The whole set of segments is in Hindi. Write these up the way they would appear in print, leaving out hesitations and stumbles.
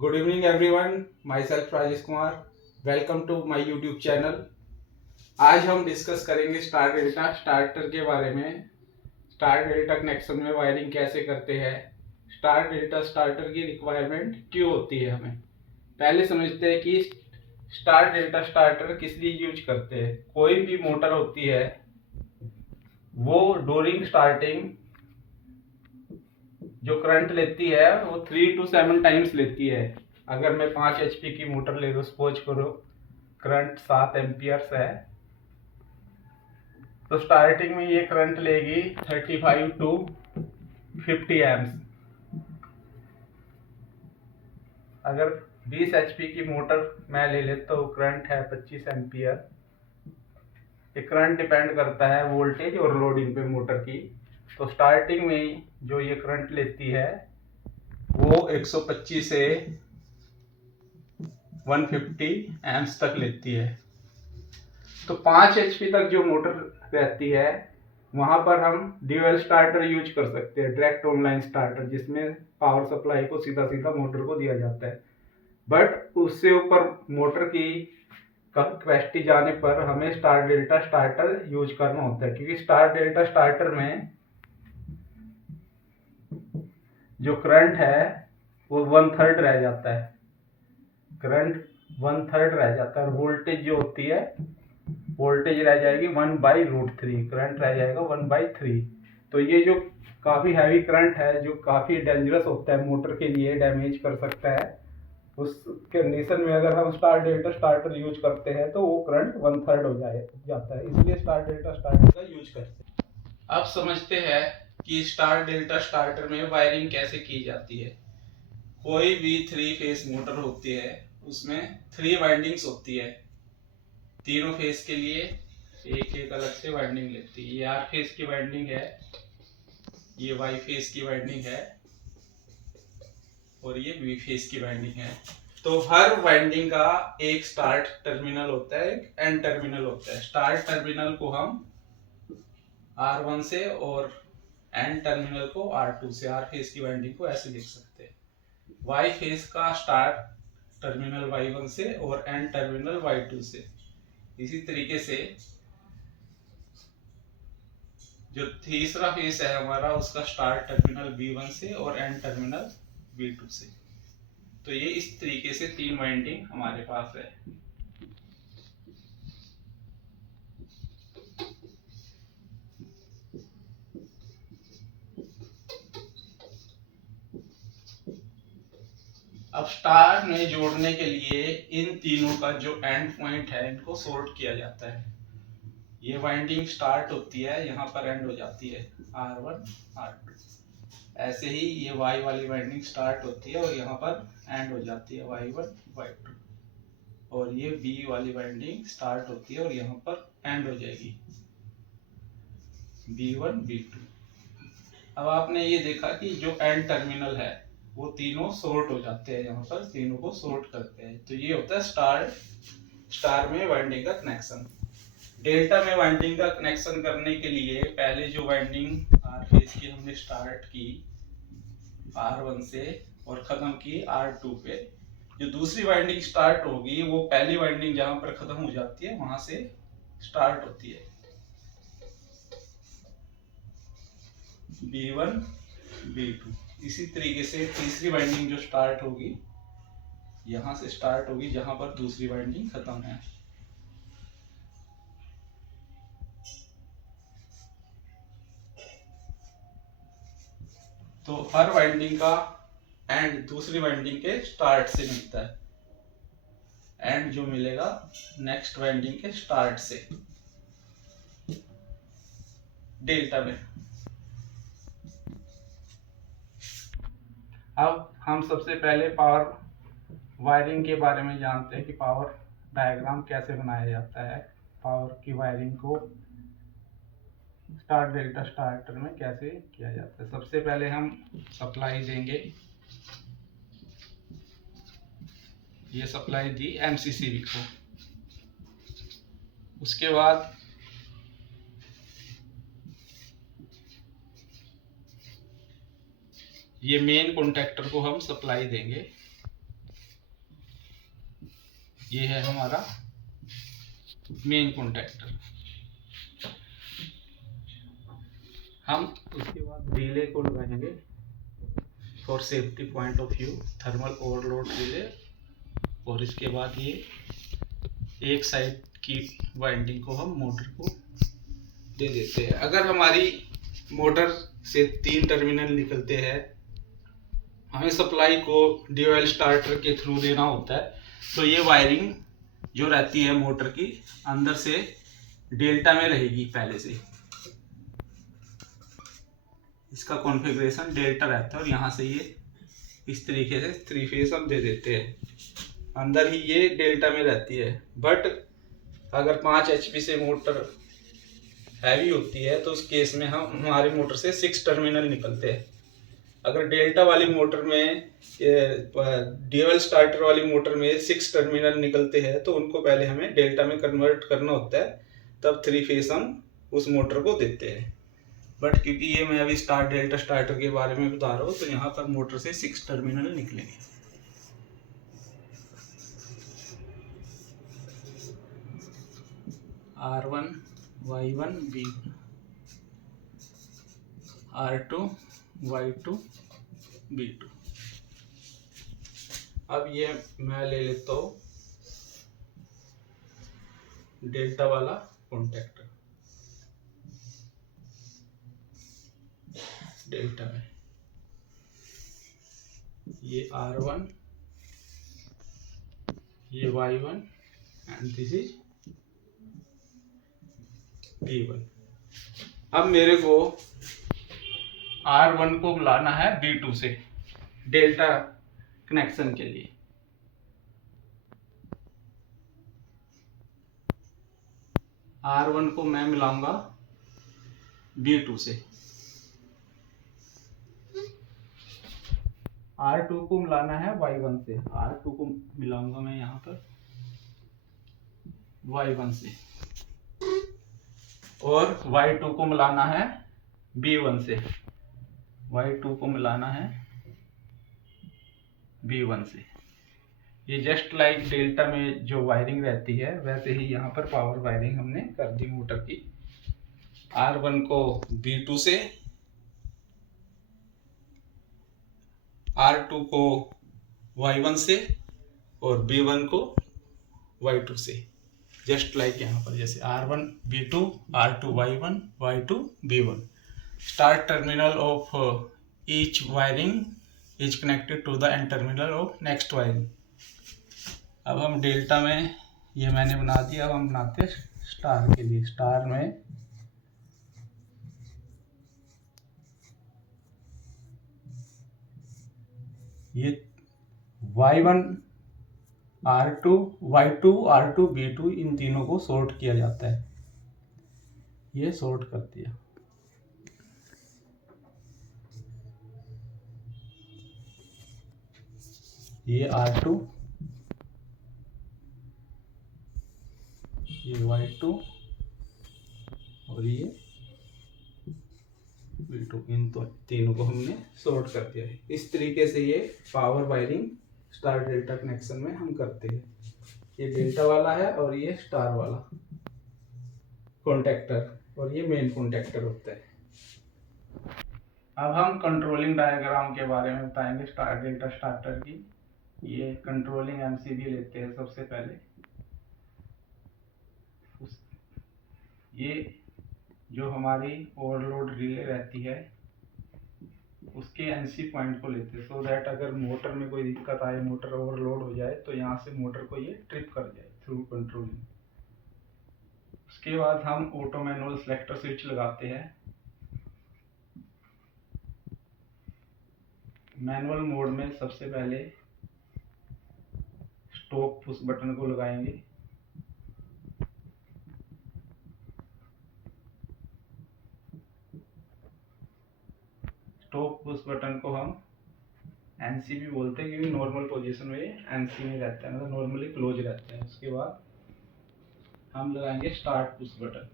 Good evening everyone, myself Rajesh Kumar. Welcome to my YouTube channel. आज हम डिस्कस करेंगे स्टार डेल्टा स्टार्टर के बारे में। स्टार डेल्टा कनेक्शन में वायरिंग कैसे करते हैं, स्टार डेल्टा स्टार्टर की रिक्वायरमेंट क्यों होती है हमें। पहले समझते हैं कि स्टार डेल्टा स्टार्टर किस लिए यूज करते हैं। कोई भी मोटर होती है वो ड्यूरिंग स्टार्टिंग जो करंट लेती है वो 3 to 7 टाइम्स लेती है। अगर मैं 5 HP की मोटर ले लूँ, सपोज करो करंट 7 एम्पियर्स है, तो स्टार्टिंग में ये करंट लेगी 35 to 50 एम्प्स। अगर 20 HP की मोटर मैं ले लेता हूँ, करंट है 25 एम्पियर। ये करंट डिपेंड करता है वोल्टेज और लोडिंग पे मोटर की। तो स्टार्टिंग में जो ये करंट लेती है वो 125 से 150 एम्प्स तक लेती है। तो 5 HP तक जो मोटर रहती है वहां पर हम ड्यूअल स्टार्टर यूज कर सकते हैं, डायरेक्ट ऑनलाइन स्टार्टर, जिसमें पावर सप्लाई को सीधा सीधा मोटर को दिया जाता है। बट उससे ऊपर मोटर की कैपेसिटी जाने पर हमें स्टार डेल्टा स्टार्टर यूज करना होता है, क्योंकि स्टार डेल्टा स्टार्टर में जो करंट है वो 1/3 रह जाता है। करंट 1/3 रह जाता है और वोल्टेज जो होती है, वोल्टेज रह जाएगी 1/√3, करंट रह जाएगा 1/3। तो ये जो काफी हैवी करंट है, जो काफी डेंजरस होता है मोटर के लिए, डैमेज कर सकता है, उस कंडीशन में अगर हम स्टार डेल्टा स्टार्टर यूज करते हैं तो वो करंट 1/3 हो जाता है। इसलिए स्टार डेल्टा स्टार्टर का यूज करते हैं। अब समझते हैं कि स्टार डेल्टा स्टार्टर में वायरिंग कैसे की जाती है। कोई भी 3 फेस मोटर होती है उसमें 3 वाइंडिंग्स होती है। तीनों फेस के लिए एक एक अलग से वाइंडिंग लेती है। ये आर फेस की वाइंडिंग है, ये वाई फेस की वाइंडिंग है और ये वी फेस की वाइंडिंग है। तो हर वाइंडिंग का एक स्टार्ट टर्मिनल होता है, एक एंड टर्मिनल होता है। स्टार्ट टर्मिनल को हम R1 से और एंड टर्मिनल को R2 से, आर फेस की वाइंडिंग को ऐसे लिख सकते हैं। वाई फेस का स्टार्ट टर्मिनल Y1 से और एंड टर्मिनल Y2 से। इसी तरीके से जो तीसरा फेस है हमारा, उसका स्टार्ट टर्मिनल B1 से और एंड टर्मिनल B2 से। तो ये इस तरीके से 3 वाइंडिंग हमारे पास है। अब स्टार में जोड़ने के लिए इन तीनों का जो एंड पॉइंट है इनको सोल्ट किया जाता है। ये वाइंडिंग स्टार्ट होती है, यहाँ पर एंड हो जाती है R1 R2। ऐसे ही ये Y वाली वाइंडिंग स्टार्ट होती है और यहाँ पर एंड हो जाती है Y1 Y2। और ये B वाली वाइंडिंग स्टार्ट होती है और यहाँ पर एंड हो जाएगी B1 B2। अब आपने ये देखा कि जो एंड टर्मिनल है वो तीनों सोर्ट हो जाते हैं, यहाँ पर तीनों को सोर्ट करते हैं। तो ये होता है स्टार में वाइंडिंग का कनेक्शन। डेल्टा में वाइंडिंग का कनेक्शन करने के लिए पहले जो वाइंडिंग आर फेज की हमने स्टार्ट की R1 से और खत्म की R2 पे, जो दूसरी वाइंडिंग स्टार्ट होगी वो पहली वाइंडिंग जहां पर खत्म हो जाती है वहां से स्टार्ट होती है, B1 B2। इसी तरीके से तीसरी वाइंडिंग जो स्टार्ट होगी यहां से स्टार्ट होगी जहां पर दूसरी वाइंडिंग खत्म है। तो हर वाइंडिंग का एंड दूसरी वाइंडिंग के स्टार्ट से मिलता है, एंड जो मिलेगा नेक्स्ट वाइंडिंग के स्टार्ट से डेल्टा में। अब हम सबसे पहले पावर वायरिंग के बारे में जानते हैं कि पावर डायग्राम कैसे बनाया जाता है। पावर की वायरिंग को स्टार डेल्टा स्टार्टर में कैसे किया जाता है। सबसे पहले हम सप्लाई देंगे, ये सप्लाई दी MCCB को। उसके बाद ये मेन कॉन्टैक्टर को हम सप्लाई देंगे। ये है हमारा मेन कॉन्टैक्टर। हम उसके बाद रिले को लगाएंगे for safety point of view, thermal overload relay. और इसके बाद ये एक साइड की वाइंडिंग को हम मोटर को दे देते हैं। अगर हमारी मोटर से 3 टर्मिनल निकलते हैं, हमें सप्लाई को ड्यूअल स्टार्टर के थ्रू देना होता है, तो ये वायरिंग जो रहती है मोटर की अंदर से डेल्टा में रहेगी। पहले से इसका कॉन्फ़िगरेशन डेल्टा रहता है और यहाँ से ये इस तरीके से 3 फेज हम दे देते हैं, अंदर ही ये डेल्टा में रहती है। बट अगर 5 HP से मोटर हैवी होती है तो उस केस में हम हमारी मोटर से 6 टर्मिनल निकलते हैं। अगर डेल्टा वाली मोटर में ड्यूअल स्टार्टर वाली मोटर में 6 टर्मिनल निकलते हैं तो उनको पहले हमें डेल्टा में कन्वर्ट करना होता है, तब 3 फेज हम उस मोटर को देते हैं। बट क्योंकि ये मैं अभी डेल्टा स्टार्टर के बारे में बता रहा हूँ, तो यहाँ पर मोटर से 6 टर्मिनल निकलेंगे। R1 Y1 B1, R2 Y2 B2। अब ये मैं ले लेता हूँ डेल्टा वाला कॉन्टैक्टर। डेल्टा में ये R1, ये Y1 and this is B1। अब मेरे को R1 को मिलाना है B2 से डेल्टा कनेक्शन के लिए। R1 को मैं मिलाऊंगा B2 से, R2 को मिलाना है Y1 से। R2 को मिलाऊंगा मैं यहाँ पर Y1 से, और Y2 को मिलाना है B1 से। Y2 को मिलाना है B1 से। ये जस्ट लाइक डेल्टा में जो वायरिंग रहती है वैसे ही यहाँ पर पावर वायरिंग हमने कर दी मोटर की। R1 को B2 से, R2 को Y1 से और B1 को Y2 से। जस्ट लाइक यहाँ पर जैसे R1 B2, R2 Y1, Y2 B1। Start terminal of each wiring is connected to the end terminal of next wiring. अब हम डेल्टा में ये मैंने बना दिया। अब हम बनाते हैं स्टार के लिए। स्टार में ये Y1 R2 Y2 R2 B2 इन तीनों को सॉर्ट किया जाता है। ये सॉर्ट कर दिया। ये R2, ये Y2 और ये B2, इन तो तीनों को हमने सॉर्ट कर दिया है। इस तरीके से ये power wiring star delta connection में हम करते हैं। ये डेल्टा वाला है और ये स्टार वाला कॉन्टैक्टर, और ये मेन कॉन्टैक्टर होता है। अब हम कंट्रोलिंग डायग्राम के बारे में बताएंगे स्टार डेल्टा स्टार्टर की। ये कंट्रोलिंग एमसीबी लेते हैं सबसे पहले। ये जो हमारी ओवरलोड रिले रहती है उसके एनसी पॉइंट को लेते हैं, सो दैट अगर मोटर में कोई दिक्कत आए, मोटर ओवरलोड हो जाए, तो यहाँ से मोटर को ये ट्रिप कर जाए थ्रू कंट्रोलिंग। उसके बाद हम ऑटो मैनुअल सेलेक्टर स्विच लगाते हैं। मैनुअल मोड में सबसे पहले स्टॉप पुश बटन को लगाएंगे। स्टॉप पुश बटन को हम एनसी भी बोलते हैं क्योंकि नॉर्मल पोजीशन में एनसी में रहता है, मतलब नॉर्मली क्लोज रहता है। उसके बाद हम लगाएंगे start push button.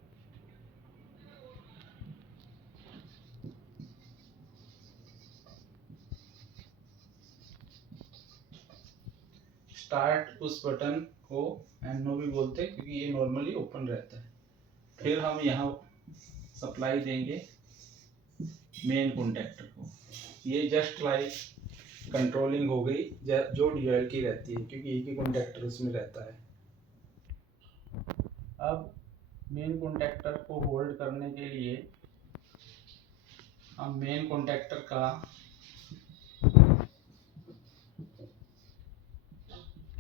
Start push button को NO भी बोलते हैं क्योंकि ये नॉर्मली ओपन रहता है। फिर हम यहाँ सप्लाई देंगे मेन कॉन्टैक्टर को। ये जस्ट लाइक कंट्रोलिंग हो गई जो ड्यूअल की रहती है क्योंकि एक ही कॉन्टैक्टर उसमें रहता है। अब मेन कॉन्टैक्टर को होल्ड करने के लिए हम मेन कॉन्टैक्टर का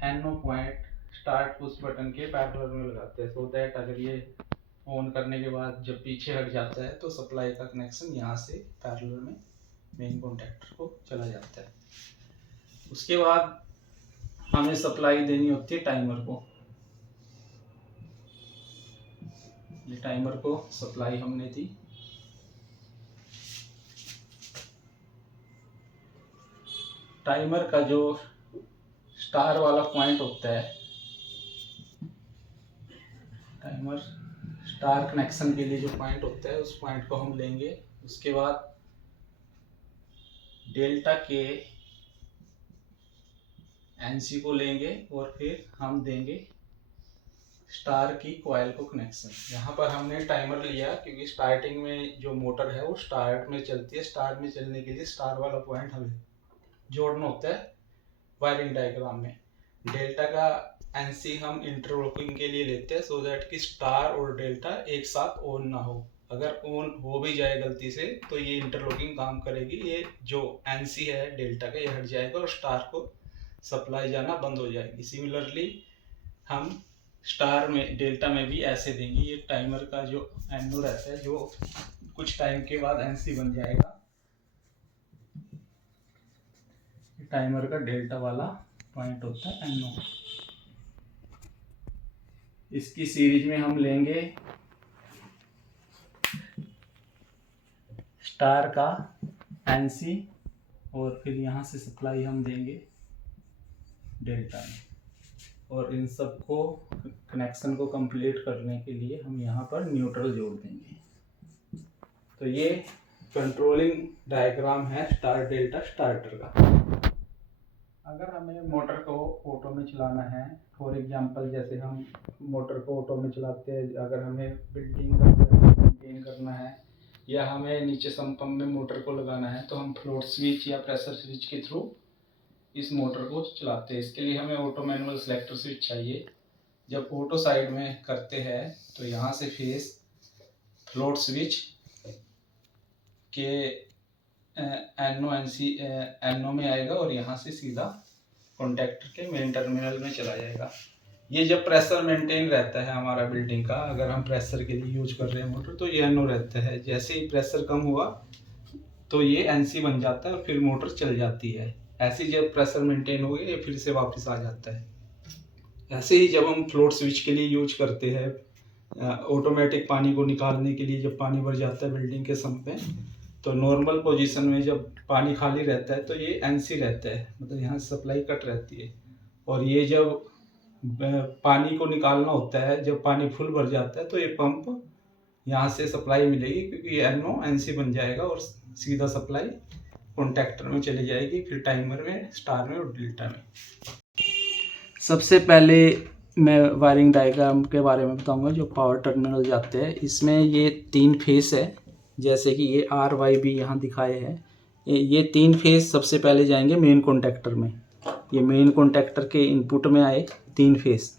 NO point start push button के पैरेलल में लगाते हैं, सो दैट अगर ये ऑन करने के बाद जब पीछे हट जाता है तो सप्लाई का कनेक्शन यहाँ से पैरेलल में मेन कॉन्टैक्टर को चला जाता है। उसके बाद हमें सप्लाई देनी होती है टाइमर को। ये टाइमर को सप्लाई हमने दी। टाइमर का जो स्टार वाला पॉइंट होता है, टाइमर स्टार कनेक्शन के लिए जो पॉइंट होता है उस पॉइंट को हम लेंगे। उसके बाद डेल्टा के NC को लेंगे और फिर हम देंगे स्टार की कॉइल को कनेक्शन। यहाँ पर हमने टाइमर लिया क्योंकि स्टार्टिंग में जो मोटर है वो स्टार्ट में चलती है। स्टार्ट में चलने के लिए स्टार वाला पॉइंट हमें जोड़ना होता है वायरिंग डायग्राम में। डेल्टा का NC हम इंटरलॉकिंग के लिए लेते हैं सो दैट कि स्टार और डेल्टा एक साथ ऑन ना हो। अगर ऑन हो भी जाए गलती से तो ये इंटरलॉकिंग काम करेगी। ये जो NC है डेल्टा का ये हट जाएगा और स्टार को सप्लाई जाना बंद हो जाएगी। सिमिलरली हम स्टार में डेल्टा में भी ऐसे देंगे। ये टाइमर का जो NO रहता है जो कुछ टाइम के बाद NC बन जाएगा। टाइमर का डेल्टा वाला पॉइंट होता है NO। इसकी सीरीज में हम लेंगे स्टार का NC और फिर यहाँ से सप्लाई हम देंगे डेल्टा में। और इन सब को कनेक्शन को कंप्लीट करने के लिए हम यहाँ पर न्यूट्रल जोड़ देंगे। तो ये कंट्रोलिंग डायग्राम है स्टार डेल्टा स्टार्टर का। अगर हमें मोटर को ऑटो में चलाना है, फॉर एग्जांपल जैसे हम मोटर को ऑटो में चलाते हैं, अगर हमें बिल्डिंग का मेंटेन करना है या हमें नीचे सम्प में मोटर को लगाना है तो हम फ्लोट स्विच या प्रेशर स्विच के थ्रू इस मोटर को चलाते हैं। इसके लिए हमें ऑटो मैनुअल सेलेक्टर स्विच चाहिए। जब ऑटो साइड में करते हैं तो यहाँ से फेस फ्लोट स्विच के NO में आएगा और यहाँ से सीधा कॉन्टैक्टर के मेन टर्मिनल में चला जाएगा। ये जब प्रेशर मेंटेन रहता है हमारा बिल्डिंग का, अगर हम प्रेशर के लिए यूज कर रहे हैं मोटर तो ये NO रहता है। जैसे ही प्रेशर कम हुआ तो ये NC बन जाता है और फिर मोटर चल जाती है। ऐसे ही जब प्रेशर मेंटेन हो गया ये फिर से वापस आ जाता है। ऐसे ही जब हम फ्लोट स्विच के लिए यूज करते हैं ऑटोमेटिक पानी को निकालने के लिए, जब पानी भर जाता है बिल्डिंग के सम्प में तो नॉर्मल पोजीशन में जब पानी खाली रहता है तो ये NC रहता है, मतलब यहाँ से सप्लाई कट रहती है। और ये जब पानी को निकालना होता है, जब पानी फुल भर जाता है तो ये पंप यहाँ से सप्लाई मिलेगी क्योंकि ये NO NC बन जाएगा और सीधा सप्लाई कॉन्टैक्टर में चली जाएगी, फिर टाइमर में, स्टार में और डेल्टा में। सबसे पहले मैं वायरिंग डायग्राम के बारे में बताऊंगा। जो पावर टर्मिनल जाते हैं इसमें ये 3 फेस है, जैसे कि ये RYB यहाँ दिखाए हैं। ये 3 फेस सबसे पहले जाएंगे मेन कॉन्टैक्टर में। ये मेन कॉन्टैक्टर के इनपुट में आए 3 फेस,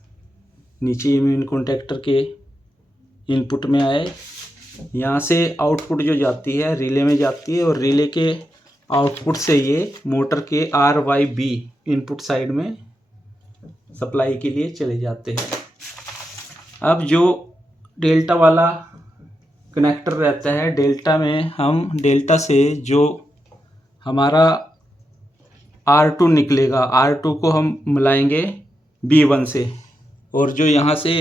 नीचे ये मेन कॉन्टैक्टर के इनपुट में आए। यहाँ से आउटपुट जो जाती है रिले में जाती है और रिले के आउटपुट से ये मोटर के RYB इनपुट साइड में सप्लाई के लिए चले जाते हैं। अब जो डेल्टा वाला कनेक्टर रहता है, डेल्टा में हम डेल्टा से जो हमारा R2 निकलेगा, R2 को हम मिलाएंगे B1 से, और जो यहाँ से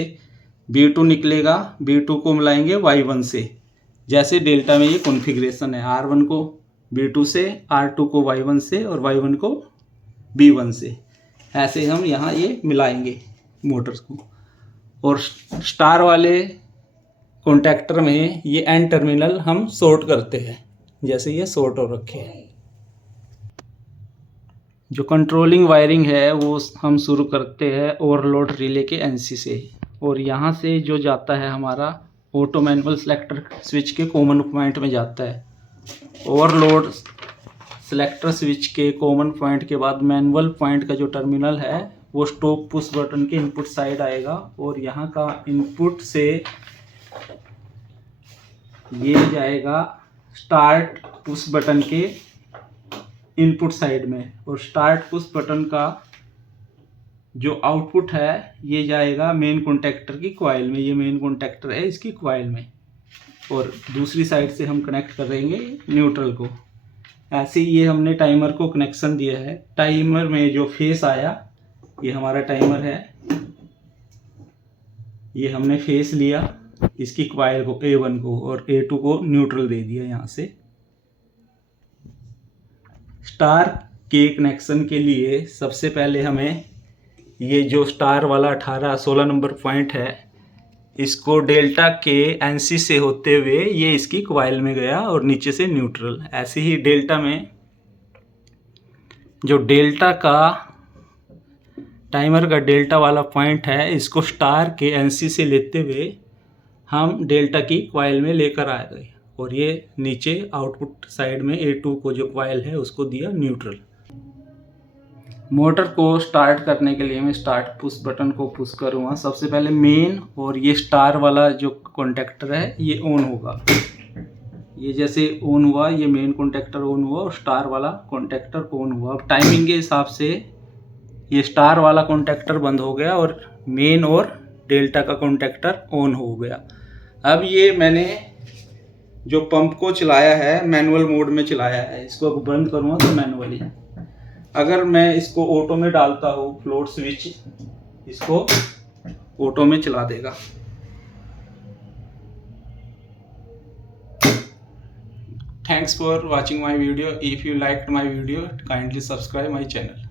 B2 निकलेगा B2 को मिलाएंगे Y1 से। जैसे डेल्टा में ये कॉन्फ़िगरेशन है, R1 को B2 से, R2 को Y1 से और Y1 को B1 से। ऐसे हम यहाँ ये मिलाएंगे मोटर्स को। और स्टार वाले कॉन्टैक्टर में ये N टर्मिनल हम शॉर्ट करते हैं, जैसे ये शॉर्ट हो रखे हैं। जो कंट्रोलिंग वायरिंग है वो हम शुरू करते हैं ओवरलोड रिले के एनसी से, और यहाँ से जो जाता है हमारा ऑटो मैनुअल सेलेक्टर स्विच के कॉमन पॉइंट में जाता है। ओवरलोड सेलेक्टर स्विच के कॉमन पॉइंट के बाद मैनुअल पॉइंट का जो टर्मिनल है वो स्टॉप पुश बटन के इनपुट साइड आएगा, और यहाँ का इनपुट से ये जाएगा स्टार्ट पुश बटन के इनपुट साइड में, और स्टार्ट पुश बटन का जो आउटपुट है ये जाएगा मेन कॉन्टैक्टर की कॉइल में। ये मेन कॉन्टैक्टर है इसकी कॉइल में, और दूसरी साइड से हम कनेक्ट करेंगे न्यूट्रल को। ऐसे ही ये हमने टाइमर को कनेक्शन दिया है। टाइमर में जो फेस आया ये हमारा टाइमर है, ये हमने फेस लिया इसकी कॉइल को A1 को, और A2 को न्यूट्रल दे दिया यहाँ से। स्टार के कनेक्शन के लिए सबसे पहले हमें ये जो स्टार वाला 16 नंबर पॉइंट है इसको डेल्टा के एनसी से होते हुए ये इसकी कॉइल में गया और नीचे से न्यूट्रल। ऐसे ही डेल्टा में जो डेल्टा का टाइमर का डेल्टा वाला पॉइंट है इसको स्टार के एनसी से लेते हुए हम डेल्टा की कॉइल में लेकर आ गए, और ये नीचे आउटपुट साइड में A2 को जो कॉइल है उसको दिया न्यूट्रल। मोटर को स्टार्ट करने के लिए मैं स्टार्ट पुश बटन को पुश करूँगा। सबसे पहले मेन और ये स्टार वाला जो कॉन्टैक्टर है ये ऑन होगा। ये जैसे ऑन हुआ ये मेन कॉन्टैक्टर ऑन हुआ और स्टार वाला कॉन्टैक्टर ऑन हुआ। अब टाइमिंग के हिसाब से ये स्टार वाला कॉन्टैक्टर बंद हो गया और मेन और डेल्टा का कॉन्टैक्टर ऑन हो गया। अब ये मैंने जो पंप को चलाया है मैनुअल मोड में चलाया है, इसको अब बंद करूँगा तो मैनुअली। अगर मैं इसको ऑटो में डालता हूँ फ्लोट स्विच इसको ऑटो में चला देगा। Thanks for watching my video. If you liked my video, kindly subscribe my channel.